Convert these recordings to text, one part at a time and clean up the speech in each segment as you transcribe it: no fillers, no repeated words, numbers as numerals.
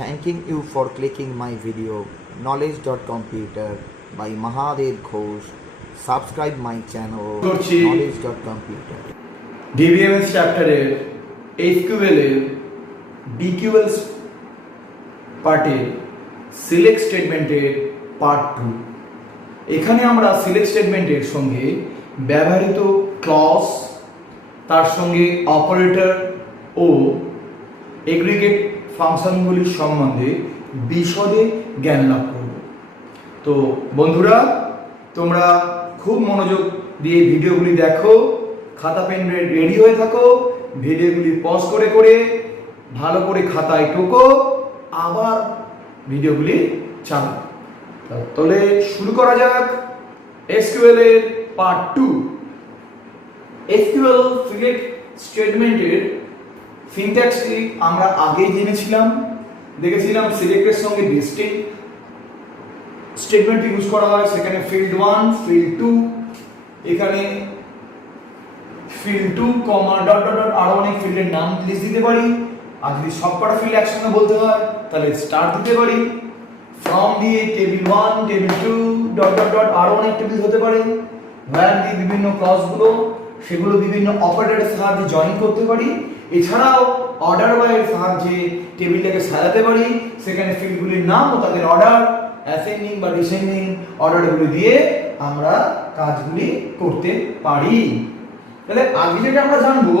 thanking you for clicking my video knowledge.computer by Mahadev Ghosh. Subscribe my channel knowledge.computer. DBMS চ্যাপ্টারের SQL এর ডিকিউএলস পার্টের select স্টেটমেন্টের part 2। এখানে আমরা সিলেক্ট স্টেটমেন্টের সঙ্গে ব্যবহৃত ক্লজ, তার সঙ্গে অপারেটর ও এগ্রিগেট ফাংশনগুলির সম্বন্ধে বিশদে জ্ঞান লাভ করব। তো বন্ধুরা, তোমরা খুব মনোযোগ দিয়ে ভিডিওগুলি দেখো, খাতা পেন রেডি হয়ে থাকো, ভিডিওগুলি পজ করে করে ভালো করে খাতায় টোকো, আবার ভিডিওগুলি চালাও। তাহলে শুরু করা যাক এসকিউএল এর পার্ট 2। এসকিউএল সিলেক্ট স্টেটমেন্টের সিনট্যাক্সটি আমরা আগেই জেনেছিলাম, দেখেছিলাম সিলেক্টের সঙ্গে ডিস্টিংক্ট স্টেটমেন্ট ইউজ করা হয়। সেখানে ফিল্ড 1, ফিল্ড 2, এখানে ফিল্ড 2 কমা ডট ডট ডট আরো অনেক ফিল্ডের নাম লিস্ট দিতে পারি। আর যদি সবকটা ফিল্ড একসঙ্গে বলতে হয় তাহলে স্টার দিতে পারি। ফ্রম দিয়ে table 1, table 2 dot dot dot আরো অনেক টেবিল হতে পারে। ভ্যান দিয়ে বিভিন্ন ক্লজগুলো, সেগুলো বিভিন্ন অপারেটরের সাহায্যে জয়েন করতে পারি। এছাড়াও অর্ডার বাইয়ের সাহায্যে টেবিলটাকে সাজাতে পারি। সেখানে ফিল্ডগুলির নাম ও তাদের অর্ডার, অ্যাসেন্ডিং বা ডিসেন্ডিং অর্ডারগুলি দিয়ে আমরা কাজগুলি করতে পারি। তাহলে আগে যেটা আমরা জানবো,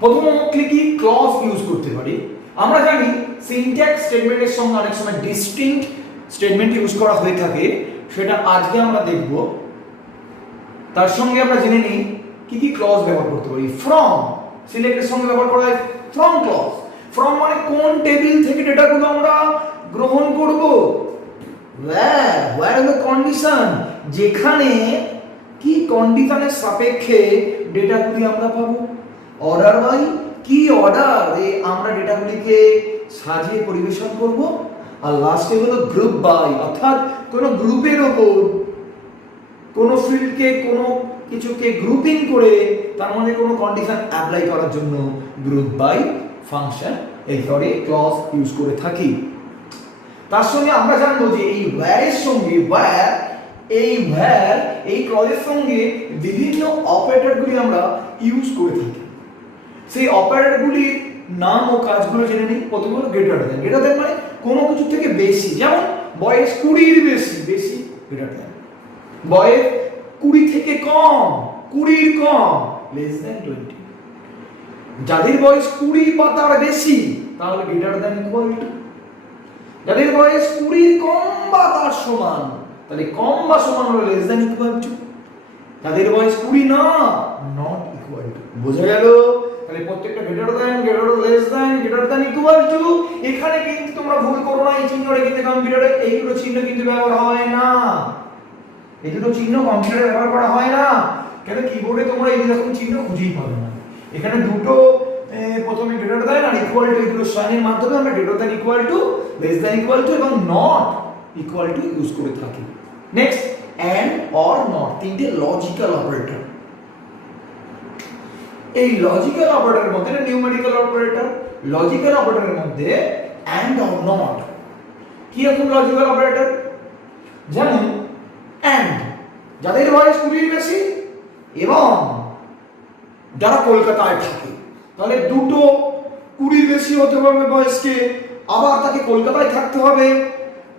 প্রথমত কি ক্লজ ইউজ করতে পারি। আমরা জানি সিনট্যাক্স স্টেটমেন্টের সঙ্গে অনেক সময় ডিস্টিংক্ট স্টেটমেন্ট ইউজ করা হয়ে থাকে, সেটা আজকে আমরা দেখব। তার সঙ্গে আমরা জেনে নিই কি কি ক্লজ ব্যবহার করতে পারি। ফ্রম সিলেক্টের সঙ্গে ব্যবহার করা হয় ফ্রম ক্লজ। ফ্রম মানে কোন টেবিল থেকে ডেটাগুলো আমরা গ্রহণ করব। where is the condition, যেখানে কি কন্ডিশনের সাপেক্ষে ডেটাগুলি আমরা পাবো। অর্ডার বাই কি অর্ডারে আমরা ডেটাগুলিকে সাজিয়ে পরিবেশন করব। আর লাস্টে হলো গ্রুপ বাই, অর্থাৎ কোন গ্রুপের ওপর কোন ফিল্ডকে কোনো কিছুকে গ্রুপিং করে তার মধ্যে কোনো কন্ডিশন অ্যাপ্লাই করার জন্য গ্রুপ বাই ফাংশন এই ধরনের ক্লজ ইউজ করে থাকি। তার সঙ্গে আমরা জানবো যে এই ওয়্যারের সঙ্গে এই ক্লজের সঙ্গে বিভিন্ন অপারেটরগুলি আমরা ইউজ করে থাকি। সেই অপারেটরগুলির নাম ও কাজগুলো জেনে নিই। প্রথমে হলো গ্রেটার দ্যান। গ্রেটার দ্যান মানে কোনো কিছু থেকে বেশি, যেমন বয়স 20-র বেশি গ্রেটার দ্যান। বয়স 20 থেকে কম, 20-র কম লেস দ্যান 20। যাদের বয়স 20 বা তার বেশি তাহলে গ্রেটার দ্যান ইকুয়াল টু। যাদের বয়স 20 কম বা তার সমান তাহলে কম বা সমান হলো লেস দ্যান ইকুয়াল টু। যাদের বয়স 20 না, নট ইকুয়াল টু। বোঝা গেল? তাহলে প্রত্যেকটা greater than, less than, greater than, equal two. এখানে কিন্তু তোমরা ভুল করো না, এই চিহ্নটা কিন্তু কম্পিউটারে এই দুটো চিহ্ন কিন্তু ব্যবহার হয় না। এই দুটো চিহ্ন কম্পিউটারে ব্যবহার করা হয় না। কেন কিবোর্ডে তোমরা এই রকম চিহ্ন খুঁজেই পাবে না। এখানে দুটো প্রথমে গ্রেটার দ্যান আর ইকুয়াল টু এগুলো সাইনের মাধ্যমে আমরা greater than equal to, less than equal to এবং নট ইকুয়াল টু ইউজ করে থাকি। নেক্সট এন্ড অর নট, তিনটে লজিক্যাল অপারেটর। এই লজিক্যাল অপারেটরের মধ্যে নিউমেরিক্যাল অপারেটর, লজিক্যাল অপারেটরের মধ্যে এন্ড অর নট। কি রকম লজিক্যাল অপারেটর? যেমন এন্ড, যাদের বয়স 20-র বেশি এবং যারা কলকাতায় থাকে, তাহলে দুটো 20-র বেশি হতে হবে বয়সকে, আবার তাকে কলকাতায় থাকতে হবে।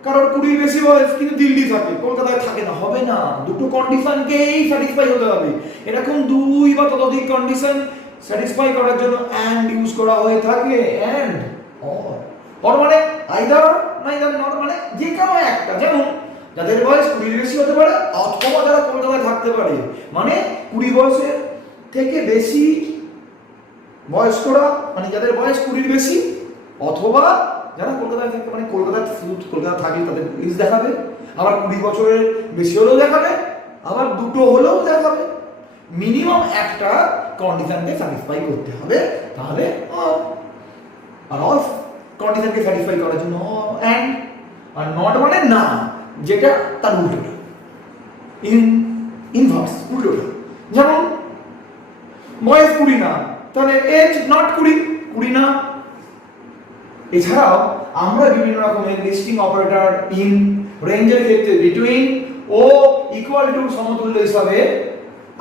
কারণ 20-র বেশি বয়স কিন্তু দিল্লি থাকে, কলকাতায় থাকে না, হবে না। দুটো কন্ডিশনকেই স্যাটিসফাই হতে হবে। এরকম 2 বা ততোধিক কন্ডিশন স্যাটিসফাই করার জন্য এন্ড ইউজ করা হয়ে থাকে। এন্ড অর মানে আইদার নাইদার, নট মানে যে কোনো একটা। যেমন যাদের বয়স 20-র বেশি হতে পারে অথবা যারা কলকাতায় থাকতে পারে, মানে 20 বয়সের থেকে বেশি বয়স্করা, মানে যাদের বয়স 20-র বেশি, অথবা যারা কলকাতায় থাকতে, মানে কলকাতা থাকলে তাদের লিস্ট দেখাবে। আবার 20 বছরের বেশি হলেও দেখাবে, আবার দুটো হলেও দেখাবে। মিনিমাম একটা কন্ডিশনকে স্যাটিসফাই করতে হবে, তাহলে আর অল কন্ডিশনকে স্যাটিসফাই করার জন্য এন্ড। আর নট মানে না, যেটা তার উল্টোটা, ইনভার্স, উল্টোটা। যেমন বয়স 20 না, তাহলে এজ নট 20 না, এছাড়াও আমরা বিভিন্ন রকমের লিস্টিং অপারেটর ইন রেঞ্জের ক্ষেত্রে বিটুইন ও ইকুয়াল টু সমতুল্য হিসাবে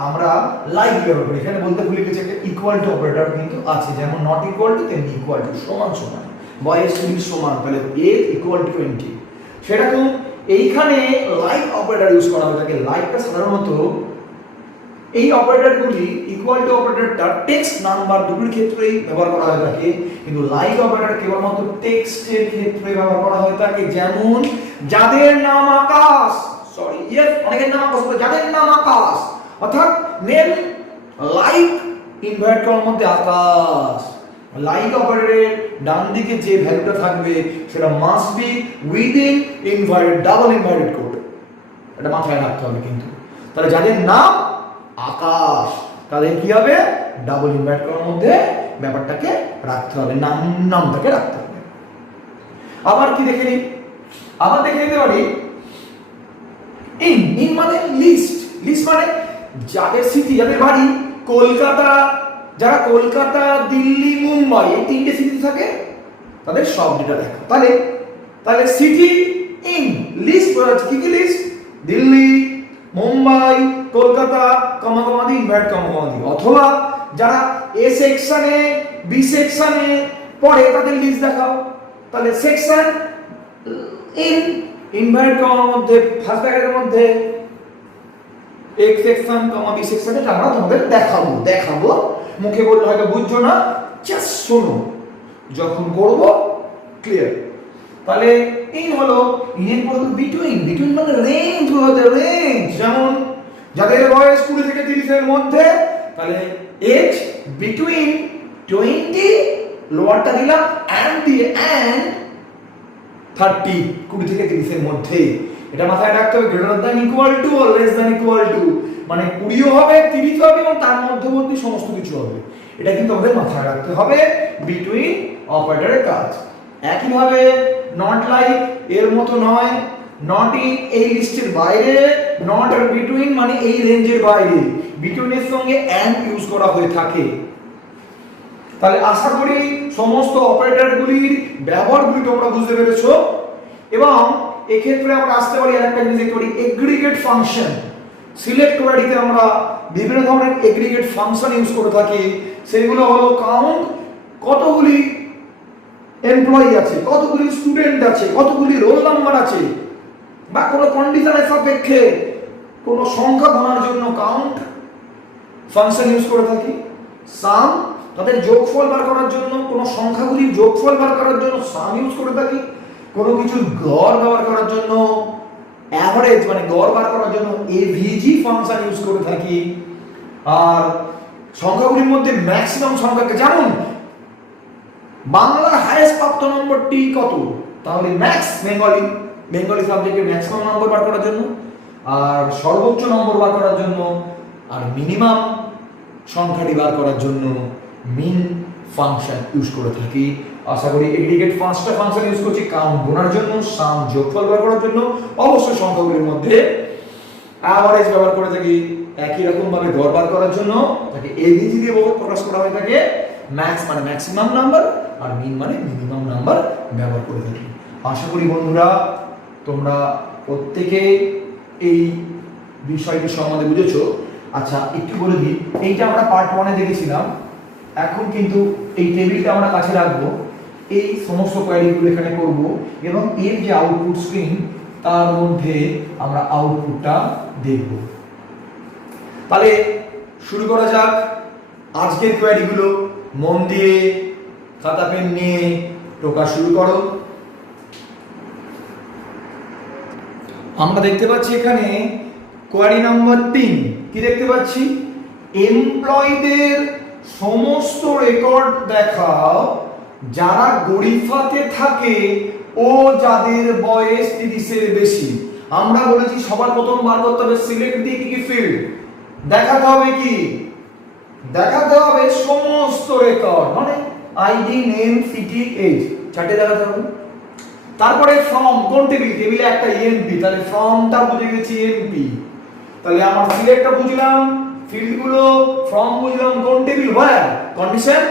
আমরা লাইক ব্যবহার করি। এখানে বলতে ভুলে গেছি একটা ইকুয়াল টু অপারেটর কিন্তু আছে, যেমন নট ইকুয়াল টু তেমনি ইকুয়াল টু, সমান সমান, বয়েস টু সমান, তাহলে a ইকুয়াল টু 20। সেরকম এইখানে লাইক অপারেটর ইউজ করা হয়ে থাকে। লাইকটা সাধারণত এই অপারেটরগুলি ইকুয়াল টু অপারেটরটা টেক্সট নাম্বার দুটোর ক্ষেত্রেই ব্যবহার করা হয়ে থাকে, কিন্তু লাইক অপারেটর কেবলমাত্র টেক্সটের ক্ষেত্রে ব্যবহার করা হয়ে থাকে। যেমন যাদের নাম আকাশ, সরি ইয়েস অনেকের নাম আকাশ, যাদের নাম আকাশ, অর্থাৎ নেম লাইক ইনভার্ট করার মধ্যে আকাশ। লাইক অপারেটরের ডান দিকে যে ভ্যালুটা থাকবে সেটা must be within inverted double inverted code, এটা মাথায় রাখতে হবে। কিন্তু তাহলে যাদের নাম আকাশ তাদের কি হবে, ডাবল ইনভার্ট করার মধ্যে ব্যাপারটাকে রাখতে হবে, নামটাকে রাখতে হবে। আবার কি দেখে নিই, আবার দেখে নিতে পারি ইন মানে লিস্ট, লিস্ট মানে যাদের সিটি, যাদের বাড়ি কলকাতা, যারা কলকাতা, দিল্লি, মুম্বাই এই তিনটে সিটি থাকে তাদের সব ডেটা দেখা। তাহলে সিটি ইন লিস্ট করা আছে, কি কি লিস্ট, দিল্লি, মুম্বাই, কলকাতা, কমা কমা দিয়ে ইনভার্ট কমা কমা দিয়ে। অথবা যারা এ সেকশনে বি সেকশনে পড়ে তাদের লিস্ট দেখাও, তাহলে সেকশন ইন ইনভার্ট কমার মধ্যে ফার্স্ট ব্র্যাকেটের মধ্যে এক সেকশন কমা বি সেকশন, এটা আমরা তোমাদের দেখাবো মুখে বললে হয়তো বুঝছো না, জাস্ট শোনো, যখন করব ক্লিয়ার। তাহলে ইন হলো, ইনের পরে বিটুইন, বিটুইন মানে রেঞ্জ হতে, রেঞ্জ যেমন যাদের বয়স 20 থেকে 30 এর মধ্যে, তাহলে এজ বিটুইন 20 লোয়ারটা দিলাম এন্ড দিয়ে এন্ড 30, 20 থেকে 30 এর মধ্যে। এটা মাথায় রাখতে হবে, greater than equal two or less than equal two, মানে 20 হবে, 30 হবে এবং তার মধ্যবর্তী সমস্ত কিছু হবে। এটা কিন্তু আমাদের মাথায় রাখতে হবে বিটুইন অপারেটরের কাজ। একইভাবে নট লাইক এর মতো নয়, নট ইন এই লিস্টের বাইরে, নট আর বিটুইন মানে এই রেঞ্জের বাইরে, বিটুইনের সঙ্গে এন্ড ইউজ করা হয়ে থাকে। তাহলে আশা করি সমস্ত অপারেটরগুলির ব্যবহারগুলি তোমরা বুঝতে পেরেছো। এবং এক্ষেত্রে আমরা আসতে পারি আরেকটা জিনিস দেখতে পারি, এগ্রিগেট ফাংশন। সিলেক্ট কোয়ারিতে আমরা বিভিন্ন ধরনের এগ্রিগেট ফাংশন ইউজ করে থাকি। সেগুলো হলো কাউন্ট, কতগুলি এমপ্লয়ি আছে, কতগুলি স্টুডেন্ট আছে, কতগুলি রোল নাম্বার আছে, বা কোনো কন্ডিশনের সাপেক্ষে কোনো সংখ্যা গণনার জন্য কাউন্ট ফাংশন ইউজ করে থাকি। সাম, তাদের যোগফল বার করার জন্য, কোনো সংখ্যাগুলির যোগফল বার করার জন্য সাম ইউজ করে থাকি। কোনো কিছুর গড় ব্যবহার করার জন্য, অ্যাভারেজ মানে গড় বার করার জন্য এভিজি ফাংশন ইউজ করে থাকি। আর সংখ্যাগুলির মধ্যে ম্যাক্সিমাম সংখ্যাকে, যেমন বাংলার হাইয়েস্ট প্রাপ্ত নম্বরটি কত, তাহলে ম্যাক্স, বেঙ্গলি সাবজেক্টের ম্যাক্সিমাম নম্বর বার করার জন্য, আর সর্বোচ্চ নম্বর বার করার জন্য, আর মিনিমাম সংখ্যাটি বার করার জন্য মিন ফাংশন ইউজ করে থাকি। আশা করি এগ্রিগেট পাঁচটা ফাংশন ইউজ করছি, কাউন্ট গোনার জন্য, সাম যোগফল বার করার জন্য, অবশ্যই সংখ্যাগুলির মধ্যে অ্যাভারেজ ব্যবহার করে থাকি, একই রকম ভাবে গড় বার করার জন্য তাকে এভিজি দিয়ে প্রকাশ করা হয়ে থাকে। ম্যাক্স মানে ম্যাক্সিমাম নাম্বার আর মিন মানে মিনিমাম নাম্বার ব্যবহার করে থাকি। আশা করি বন্ধুরা তোমরা প্রত্যেকে এই বিষয়টি সম্বন্ধে বুঝেছো। আচ্ছা একটু বলে দিই, এইটা আমরা পার্ট 1 এ দেখেছিলাম, এখন কিন্তু এই টেবিলটা আমরা কাছে রাখবো, এই সমস্ত কোয়েরিগুলো এখানে করব এবং এর যে আউটপুট স্ক্রিন তার মধ্যে আমরা আউটপুটটা দেখব। তাহলে শুরু করা যাক আজকের কোয়েরিগুলো। মন দিয়ে খাতা পেন নিয়ে টোকা শুরু করো। আমরা দেখতে পাচ্ছি এখানে কোয়েরি নাম্বার 3, কি দেখতে পাচ্ছি, এমপ্লয়ীদের সমস্ত রেকর্ড দেখাও যারা গরিফাতে থাকে ও যাদের বয়স 30 এর বেশি। আমরা বলেছি সবার প্রথম বার করতে হবে সিলেক্ট দিয়ে কি ফিল্ড দেখাতে হবে, কি দেখাতে হবে সমস্ত রেকর্ড, মানে আইডি, নেম, সিটি, এজ, চারটে দেখাতে হবে। তারপরে ফ্রম, কোন টেবিল, টেবিলে একটা এমপি, তাহলে ফ্রমটা বুঝে গেছি এমপি, তাহলে আমার সিলেক্টটা বুঝলাম, ফিল্ডগুলো, ফ্রম বুঝলাম, কোন টেবিল, হোয়ার, কন্ডিশন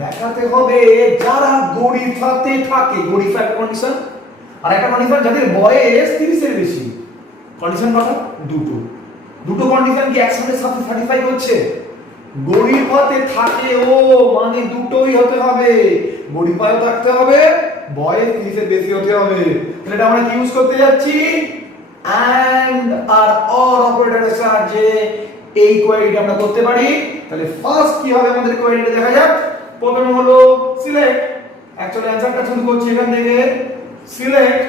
দেখাতে হবে যারা গরিফাতে থাকে, গরিফা একটা কন্ডিশন, আর একটা কন্ডিশন যাদের বয়স 30 এর বেশি। কন্ডিশন কটা? দুটো কন্ডিশন কি একসাথে স্যাটিসফাই হচ্ছে? গরিফাতে থাকে ও মানে দুটোই হতে হবে, গরিফায়ও থাকতে হবে, বয়স 30 এর বেশি হতে হবে। তাহলে এটা আমরা কি ইউজ করতে যাচ্ছি? and আর or অপারেটরের সাহায্যে এই কোয়েরিটা আমরা করতে পারি। তাহলে ফার্স্ট কি হবে আমাদের কোয়েরিটা দেখা যাক। প্রথমে হলো সিলেক্ট, অ্যাকচুয়ালি অ্যানসারটা শুরু করছি এখান থেকে। সিলেক্ট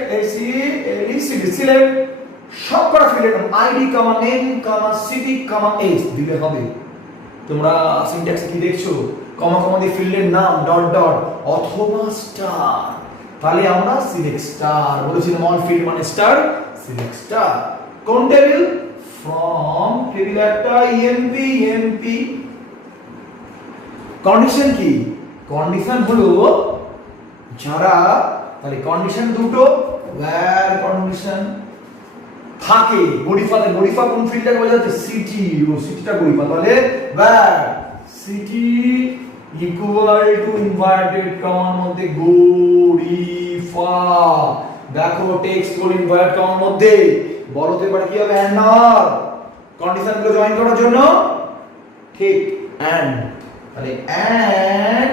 সিলেক্ট সবকটা ফিল্ডের নাম আইডি কমা নেম কমা সিটি কমা এজ দিলে হবে। তোমরা সিনট্যাক্স কি দেখছো? কমা কমা দিয়ে ফিল্ডের নাম ডট ডট অথবা স্টার। তাহলে আমরা সিলেক্ট স্টার বলেছিলাম, অন ফিল্ড মানে স্টার, সিলেক্ট স্টার। কোন টেবিল? ফ্রম টেবিল একটা এমপি। কন্ডিশন কি? কন্ডিশন হলো যারা, তাহলে কন্ডিশন দুটো, ওয়্যার কন্ডিশন থাকে গরিফাতে, গরিফা কোন ফিল্ডটা বোঝাচ্ছে? সিটি, ও সিটিটা গরিফা, তাহলে where city equal to inverted কমার মধ্যে গরিফা। দেখো টেক্সট হলো ইনভার্টেড কমার মধ্যে, বলো তো এবারে কি হবে? এন্ড অর কন্ডিশন গুলো জয়েন করার জন্য, ঠিক এন্ড, তাহলে এন্ড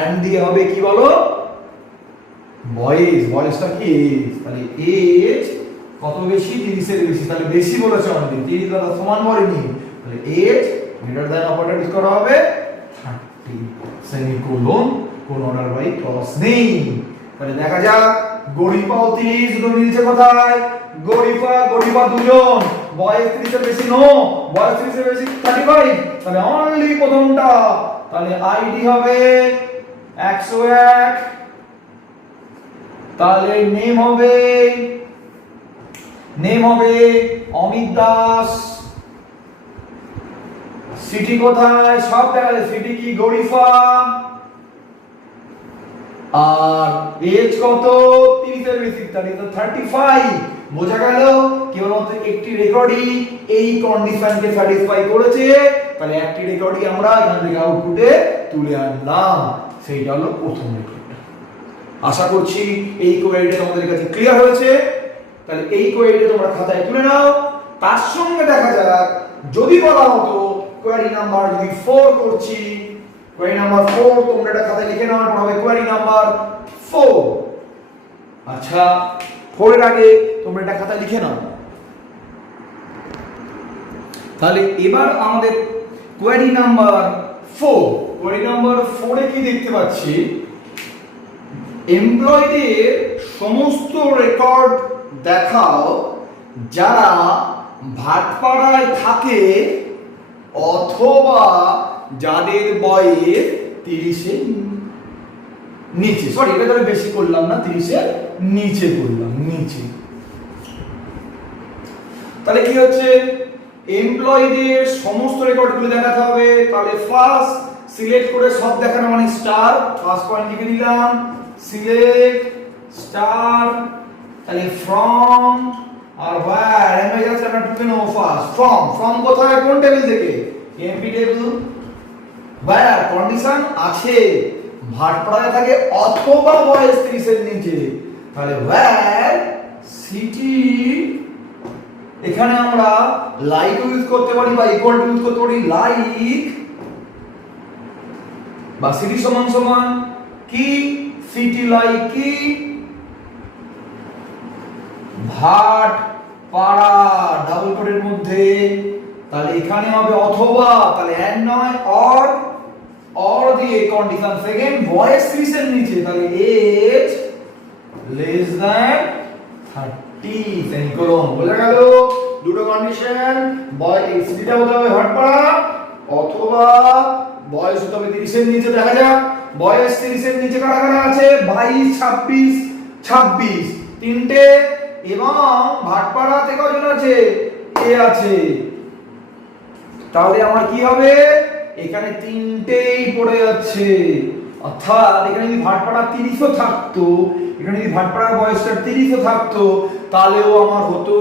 এন্ড দিয়ে হবে কি বলো? বয়েস, বয়েসটা কি? এজ, তাহলে এজ কত বেশি? 30 এর বেশি, তাহলে বেশি বলেছে অনলি, 30 দ্বারা সমান বলেনি, তাহলে age greater than operator use করা হবে 30 সেমিকোলন, কোন অর্ডার বাই ক্লজ নেই। তাহলে দেখা যাক গরিফা ও 30 দুটো মিলছে কোথায়? গরিফা দুজন, বয়েস 30 এর বেশি নো, বয়েস 30 এর বেশি 35, তাহলে অনলি প্রথমটা। তাহলে আইডি হবে 101, তাহলে নেম হবে অমিত দাস। সিটি কোথায়? সব দেখা যায়, সিটি কি? গরিফা। আর এজ কত? 30 এর বেশি, তাহলে তো 35। বোঝা গেল কেবলমাত্র একটি রেকর্ডই এই কন্ডিশনকে স্যাটিসফাই করেছে, তাহলে একটি রেকর্ডই আমরা এখান থেকে আউটপুটে তুলে আনলাম, সেইটা হলো প্রথম রেকর্ড। আশা করছি এই কোয়েরিটা তোমাদের কাছে ক্লিয়ার হয়েছে। তাহলে এই কোয়েরিটা তোমরা খাতায় তুলে নাও। তার সঙ্গে দেখা যাক যদি বলা হতো কোয়েরি নাম্বার যদি 4 করছি, কোয়েরি নাম্বার 4 তোমরা এটা খাতায় লিখে নাও, পড়াবে কোয়েরি নাম্বার 4। আচ্ছা 4 এর আগে তোমরা এটা খাতায় লিখে নাও। তাহলে এবার আমাদের কোয়েরি নাম্বার 4, কোয়েরি নাম্বার 4 এ কি দেখতে পাচ্ছি? এমপ্লয়ীদের সমস্ত রেকর্ড দেখাও যারা ভাটপাড়ায় থাকে অথবা যাদের বয়স 30 এর নিচে। সরি, এটা তাহলে বেশি করলাম না, 30 এর নিচে করলাম, নিচে। তাহলে কি হচ্ছে? এমপ্লয়ীদের সমস্ত রেকর্ডগুলো দেখাতে হবে। তাহলে ফার্স্ট সিলেক্ট করে সব দেখানো মানে স্টার, ফার্স্ট পয়েন্ট লিখে দিলাম সিলেক্ট স্টার। তাহলে ফ্রম আর ওয়্যার এন্ড হয়ে যাচ্ছে, আমরা টুকে নেব ফার্স্ট ফ্রম কোথায়? কোন টেবিল থেকে? MP table. ওয়্যার কন্ডিশন আছে ভাটপাড়ায় থাকে অথবা বয়স 30 এর নিচে, তাহলে ওয়্যার সিটি, এখানে আমরা লাইক ইউজ করতে পারি বা ইকুয়াল টু ইউজ করতে পারি, লাইক বা সিটি সমান সমান কি? সিটি লাইক কি? ভাটপাড়া ডাবল কোটের মধ্যে, তাহলে এখানে হবে অথবা, তাহলে এন্ড নয় অর দিয়ে কন্ডিশন সেকেন্ড, বয়স 30 এর নিচে, তাহলে এজ লেস দ্যান 30 সেমিকোলন। বোঝা গেল দুটো কন্ডিশন, বয়স সিটিটা হতে হবে ভাটপাড়া অথবা বয়স হতে হবে 30 এর নিচে। দেখা যাক বয়স 30 এর নিচে কারা কারা আছে? 22, 26 তিনটে, এবং ভাটপাড়াতে কজন আছে? এ আছে। তাহলে আমার কি হবে? এখানে তিনটেই পড়ে যাচ্ছে, অর্থাৎ এখানে যদি ভাটপাড়া 30 ও থাকতো, এখানে যদি ভাটপাড়ার বয়সটা 30 ও থাকতো, তাহলেও আমার হতো।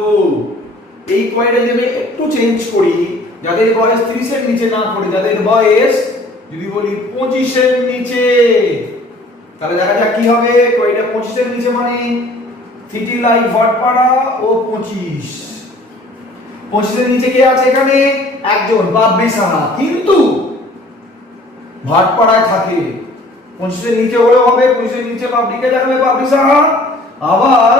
এই কোয়েরিটা যদি আমি একটু চেঞ্জ করি, যাদের বয়স 30 এর নিচে না করে যাদের বয়স যদি বলি 25 এর নিচে, তাহলে দেখা যাক কি হবে। কোয়েটা 25 এর নিচে মানে সিটি লাইক ভাটপাড়া ও 25। 25 এর নিচে কে আছে এখানে? একজন, বাবরি সাহা, কিন্তু ভাটপাড়ায় থাকে। 25 এর নিচে হলে হবে 25 এর নিচে বাবরিকে দেখাবে বাবরি সাহা, আবার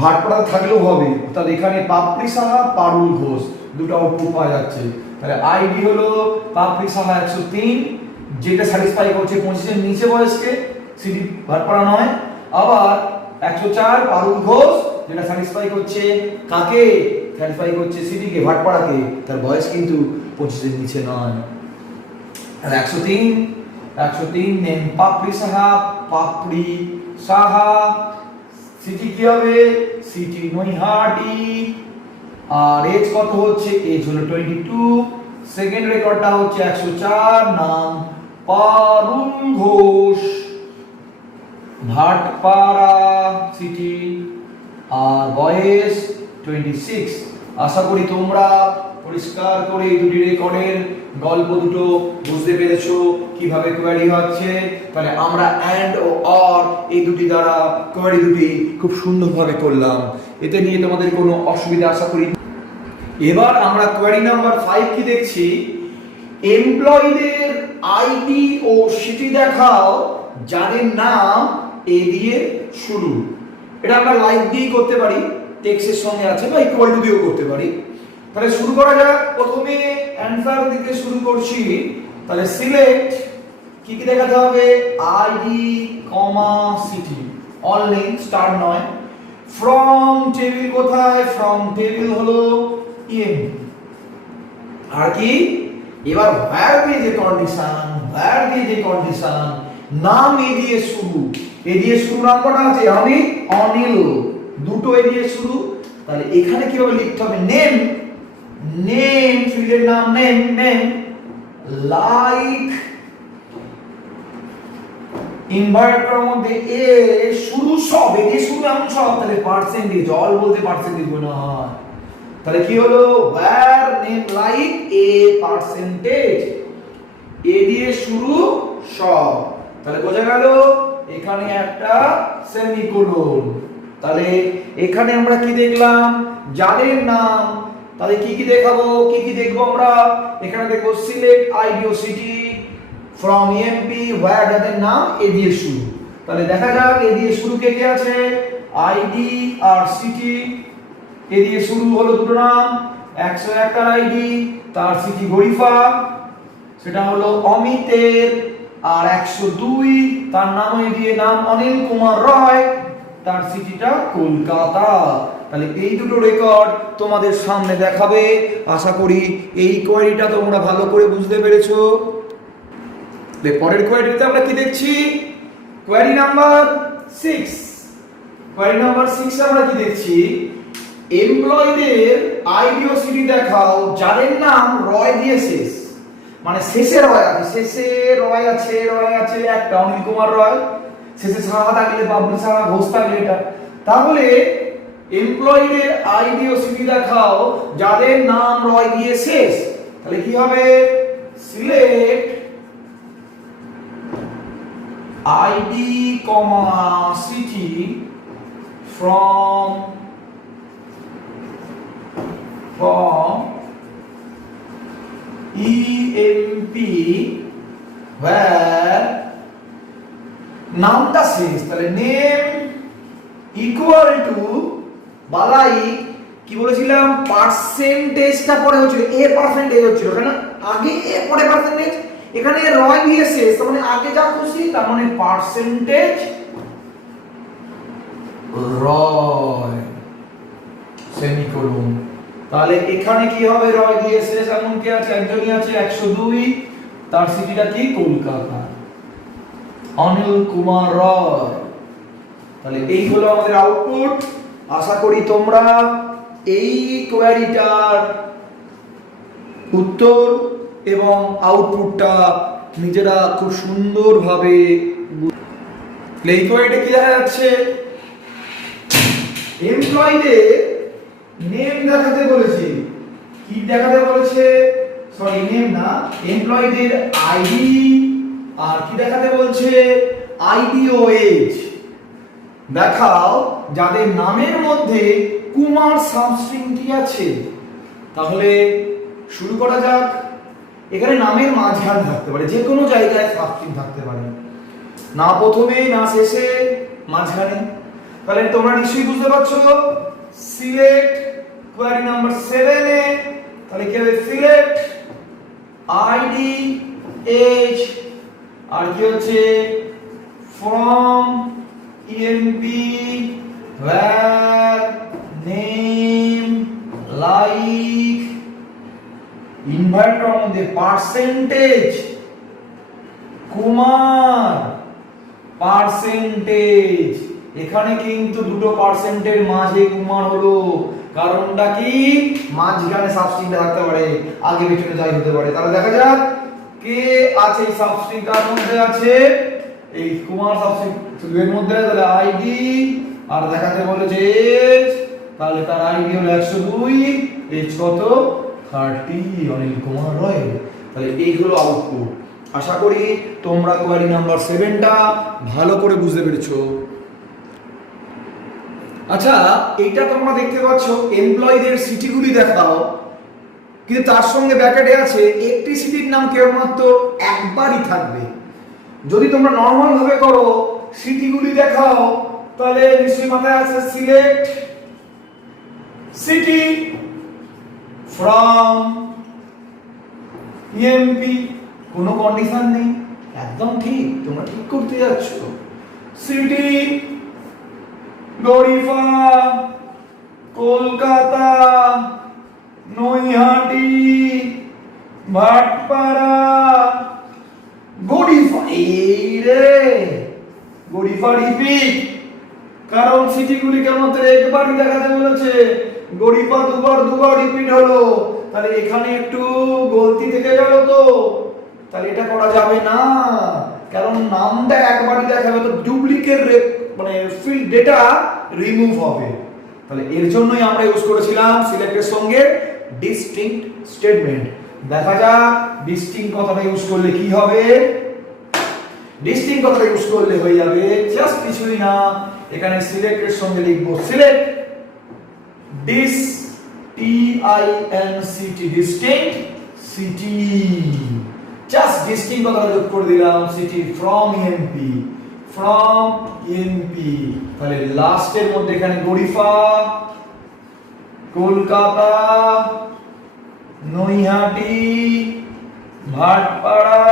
ভাটপাড়া থাকলেও হবে। অর্থাৎ এখানে পাপড়ি সাহা, পারুল ঘোষ দুটো আউটপুট পাওয়া যাচ্ছে। তাহলে আইডি হলো পাপড়ি সাহা 103, যেটা স্যাটিসফাই করছে 25 এর নিচে বয়সকে, সিটি ভাটপাড়া নয়। আবার 104 পারুল ঘোষ, যেটা স্যাটিসফাই করছে কাকে? স্যাটিসফাই করছে সিটিকে, ভাটপাড়াকে, তার বয়স কিন্তু 25 এর নিচে নয়। আর 103 নেম পাপড়ি সাহা, পাপড়ি সাহা, সিটি কি হবে? সিটি নৈহাটি। আর এজ কত হচ্ছে? এজ হলো 22। সেকেন্ড রেকর্ডটা হচ্ছে 104, নাম পারুল ঘোষ, ভাটপাড়া সিটি, আর বয়স 26। আশা করি তোমরা পরিষ্কার করে এই দুটি রেকর্ডের গল্প দুটো বুঝতে পেরেছো কিভাবে কোয়ারি হচ্ছে। তাহলে আমরা অ্যান্ড ও অর এই দুটি দ্বারা কোয়ারি দুটি খুব সুন্দরভাবে করলাম, এতে নিয়ে তোমাদের কোনো অসুবিধা আশা করি। এবার আমরা কোয়ারি নাম্বার 5 কি দেখছি, এমপ্লয়ীদের আইডি ও সিটি দেখাও যাদের নাম এ দিয়ে শুরু। এটা আমরা লাইভ দিয়ে করতে পারি, টেক্সটের সঙ্গে আছে, বা ইকুয়াল টু দিয়েও করতে পারি। তাহলে শুরু করা যাক। প্রথমে অ্যানসার দিতে শুরু করছি। তাহলে সিলেক্ট কি কি দেখাতে হবে? আইডি কমা সিটি, অনলি, স্টার নয়। ফ্রম টেবিল কোথায়? ফ্রম টেবিল হলো ইএম। আর কি? এবার where দিয়ে যে কন্ডিশন, where দিয়ে যে কন্ডিশন, নাম এ দিয়ে শুরু, এ দিয়ে শুরু নাম কটা আছে? আমি অনিল, দুটো এ দিয়ে শুরু। তাহলে এখানে কিভাবে লিখতে হবে? নেম, নেম ফিল্ডের নাম, নেম, নেম লাইক, ইনভার্টার মধ্যে এ শুরু সব, এ দিয়ে শুরু এমন সব। তাহলে পার্সেন্টেজ, অল বলতে পার্সেন্টেজ মনে হয়। তাহলে কি হলো? where name like a percentage, এ দিয়ে শুরু সব। তাহলে বোঝা গেল এখানে একটা সেমিকোলন। তাহলে এখানে আমরা কি দেখলাম? যাদের নাম। তাহলে কি কি দেখাবো, কি কি দেখবো আমরা? এখানে দেখবো সিলেক্ট আইডি ও সিটি ফ্রম এমপি, where যাদের নাম এ দিয়ে শুরু। তাহলে দেখা যাক এ দিয়ে শুরু কে কে আছে? আইডি আর সিটি। এ দিয়ে শুরু হলো দুটো নাম, 101 তার আইডি, তার সিটি গরিফা, সেটা হলো অমিতের। আর 102 তার নাম এ দিয়ে নাম অনিল কুমার রয়, তার সিটিটা কলকাতা। তাহলে এই দুটো রেকর্ড তোমাদের সামনে দেখাবে। আশা করি এই কোয়েরিটা তোমরা ভালো করে বুঝতে পেরেছো। পরের কোয়েরিতে আমরা কি দেখছি? Query number 6। কোয়েরি নাম্বার 6 আমরা কি দেখছি? এমপ্লয়ীদের আইডি ও সিটি দেখাও যাদের নাম রয় দিয়ে শেষ। মানে শেষে রয় আছে, শেষে রয় আছে, রয় আছে একটা, অনিল কুমার রয়। শেষে সাহা থাকলে, বাবলু সাহা, ঘোষ থাকলে এটা। তাহলে এমপ্লয়ীদের আইডি ও সিটি দেখাও যাদের নাম রয় দিয়ে শেষ। তাহলে কি হবে? Select ID comma city from EMP where নামটা শেষ। তাহলে নেম ইকুয়াল টু বালাই কি বলেছিলাম? পার্সেন্টেজটা পরে হচ্ছিল, এ পার্সেন্টেজ হচ্ছিল, কেন আগে এ পরে পার্সেন্টেজ। এখানে রয় দিয়ে শেষ, তার মানে আগে যা খুশি, তার মানে পার্সেন্টেজ রয় সেমিকোলন। তাহলে এখানে কি হবে? রয় দিয়ে শেষ এমন কি আছে? একজনই আছে, 102, তার সিটিটা কি? কলকাতা, অনিল কুমার রয়। তাহলে এই হলো আমাদের আউটপুট। আশা করি তোমরা এই কোয়েরিটার উত্তর এবং আউটপুটটা নিজেরা খুব সুন্দরভাবে। এই কোয়েরিটা কি দেখা যাচ্ছে? এমপ্লয়ীদের নেম দেখাতে বলেছে। কি দেখাতে বলেছে? সরি নেম না, এমপ্লয়ীদের আইডি আর কি দেখাতে বলছে, আইডি ও এজ দেখাও যাদের নামের মধ্যে কুমার সাবস্ট্রিংটি আছে। তাহলে শুরু করা যাক। এখানে নামের মাঝখানে থাকতে পারে, যে কোনো জায়গায় সাবস্ট্রিং থাকতে পারে, না প্রথমে না শেষে, মাঝখানে। তাহলে তোমরা নিশ্চয়ই বুঝতে পারছো। সিলেক্ট কোয়ারি নাম্বার 7 এ তাহলে কি হবে, সিলেক্ট আইডি এজ আর কি হচ্ছে from EMP where name like inverter মধ্যে পার্সেন্টেজ কুমার পার্সেন্টেজ। এখানে কিন্তু দুটো পার্সেন্টের মাঝে কুমার হলো, কারণটা কি, মাঝখানে সাবস্ট্রিংটা থাকতে পারে, আগে পিছনে যাই হতে পারে। তাহলে দেখা যাক কে আছে এই সাবস্ট্রিংটার মধ্যে, আছে এই কুমার সাবস্ট্রিং এর মধ্যে। তাহলে আইডি আর দেখাতে বলেছে এজ, তাহলে তার আইডি হলো 102, এজ কত 30, অনিল কুমার রয়। তাহলে এই হলো আউটপুট। আশা করি তোমরা কোয়ারি নাম্বার 7টা ভালো করে বুঝতে পেরেছো। আচ্ছা, এইটা তোমরা দেখতে পাচ্ছ এমপ্লয়ীদের সিটিগুলি দেখাও, কিন্তু তার সঙ্গে ব্র্যাকেটে আছে একটি সিটির নাম কেবলমাত্র একবারই থাকবে। যদি তোমরা নরমাল ভাবে করো সিটিগুলি দেখাও, তাহলে নিশ্চয়ই মাথায় আছে সিলেক্ট সিটি ফ্রম ইএমপি, কোনো কন্ডিশন নেই, একদম ঠিক, তোমরা ঠিক করতে যাচ্ছ। সিটি গরিফা, কলকাতা, নৈহাটি, ভাটপাড়া, গরিফা। এই রে গরিফা রিপিট, কারণ সিটিগুলি কেবলমাত্র একবারই দেখাতে বলেছে, গরিফা দুবার রিপিট হলো। তাহলে এখানে একটু গলতি থেকে গেল, তো তাহলে এটা করা যাবে না, কারণ নামটা একবারই দেখাবে, তো ডুপ্লিকেট মানে ফিল্ড ডেটা রিমুভ হবে। তাহলে এর জন্যই আমরা ইউজ করেছিলাম সিলেক্টের সঙ্গে ডিস্টিংক্ট স্টেটমেন্ট। দেখা যাক ডিস্টিংক্ট কথাটা ইউজ করলে কি হবে। ডিস্টিংক্ট কথাটা ইউজ করলে হয়ে যাবে জাস্ট কিছুই না, এখানে সিলেক্টের সঙ্গে লিখবো সিলেক্ট ডিস TINCT distinct city, just distinct কথাটা যোগ করে দিলাম, city from EMP, from EMP. তাহলে লাস্টের মধ্যে এখানে গরিফা, কলকাতা, নৈহাটি, ভাটপাড়া,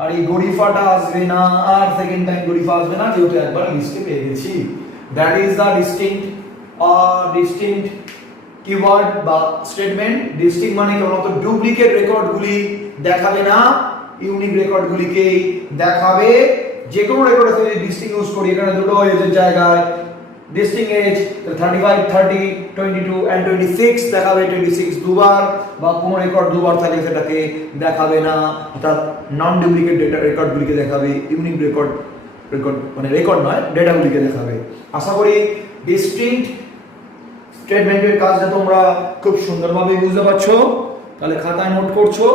আর এই গরিফাটা আসবে না, আর সেকেন্ড টাইম গরিফা আসবে না, যেহেতু একবার লিস্টে পেয়ে গেছি। That is the distinct keyword বা স্টেটমেন্ট। ডিস্টিংক্ট মানে কেবলমাত্র ডুপ্লিকেট রেকর্ডগুলি দেখাবে না, ইউনিক রেকর্ডগুলিকেই দেখাবে। যে কোনো রেকর্ডে যদি ডিস্টিংক্ট ইউজ করি, এখানে দুটো এজের জায়গায় ডিস্টিংক্ট এজ 35, 30, 22 and 26 দেখাবে, 26 দুবার, বা কোনো রেকর্ড দুবার থাকলে সেটাকে দেখাবে না, অর্থাৎ নন ডুপ্লিকেট ডেটা রেকর্ডগুলিকে দেখাবে, ইউনিক রেকর্ড মানে রেকর্ড নয়, ডেটাগুলিকে দেখাবে। আশা করি ডিস্টিংক্ট স্টেটমেন্টের কাজটা তোমরা খুব সুন্দরভাবে বুঝতে পারছো। তাহলে খাতায় নোট করছো।